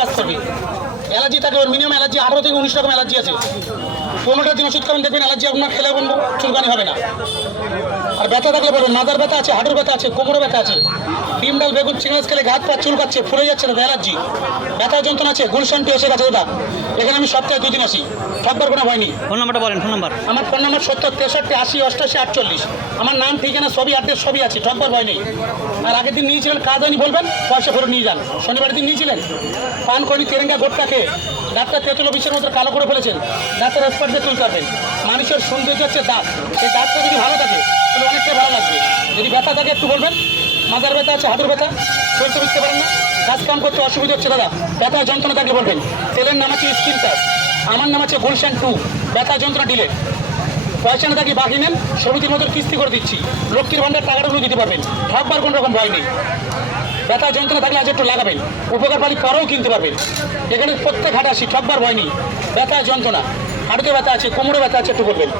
কাজ করবে। অ্যালার্জি থাকে ওর মিনিমাম অ্যালার্জি 18 থেকে 19 রকম অ্যালার্জি আছে। 15টা দিন ওষুধ খাবেন, দেখবেন অ্যালার্জি আপনার খেলে বলবো চুলকানি হবে না। আর ব্যথা থাকলে বলবেন, মাথার ব্যথা আছে, হাঁটুর ব্যথা আছে, কোমরে ব্যথা আছে, ডিম ডাল বেগুন চিংড়াস খেলে হাত পা চুলকাচ্ছে, ফুলে যাচ্ছে না, অ্যালার্জি, ব্যথা যন্ত্রণা আছে, গুলশানটি এসে গেছে দাদা। এখানে আমি সপ্তাহে 2 দিন আসি, ঠকবার কোনো ভয় নেই। ফোন নাম্বারটা বলেন। ফোন নাম্বার আমার ফোন নাম্বার 70 63 80 88 48। আমার নাম ঠিকানা সবই অ্যাড্রেস সবই আছে, ঠকবার ভয় নেই। আর আগের দিন নিয়েছিলেন কাজ হয়নি বলবেন, পয়সা ফেরত নিয়ে যান। শনিবারের দিন নিয়েছিলেন, পান করেনি তেরেঙ্গা গোটকা খেয়ে ডাক্তার তেঁতুলো বিষের মতো কালো করে ফেলেছেন, ডাক্তার এক্সপার্ট দিয়ে তুলতে পারবেন। মানুষের সৌন্দর্য হচ্ছে দাঁত, সেই দাঁতটা যদি ভালো থাকে তাহলে অনেকটাই ভালো লাগবে। যদি ব্যথা থাকে একটু বলবেন, মাথার ব্যথা আছে, হাঁটুর ব্যথা, চলতে বুঝতে পারেন না, কাজ কাম করতে অসুবিধা হচ্ছে দাদা, ব্যথা যন্ত্রণা থাকলে বলবেন। তেলের নাম আছে স্কিন টাচ, আমার নাম আছে গুলশান 2, ব্যথা যন্ত্রণা ডিলেট। পয়সা না থাকি বাকি নেন, সমিতির মতো কিস্তি করে দিচ্ছি, লক্ষ্মীর ভান্ডার টাকাটাগুলো দিতে পারবেন, ঠকবার কোনো রকম ভয় নেই। ব্যথা যন্ত্রণা থাকলে আজ একটু লাগাবেন, উপকার পালি পরেও কিনতে পারবেন। এখানে প্রত্যেক হাট আসি, ঠকবার ভয় নেই। ব্যথা যন্ত্রণা, হাঁটুতে ব্যথা আছে, কোমরে ব্যথা আছে, একটু বলবেন।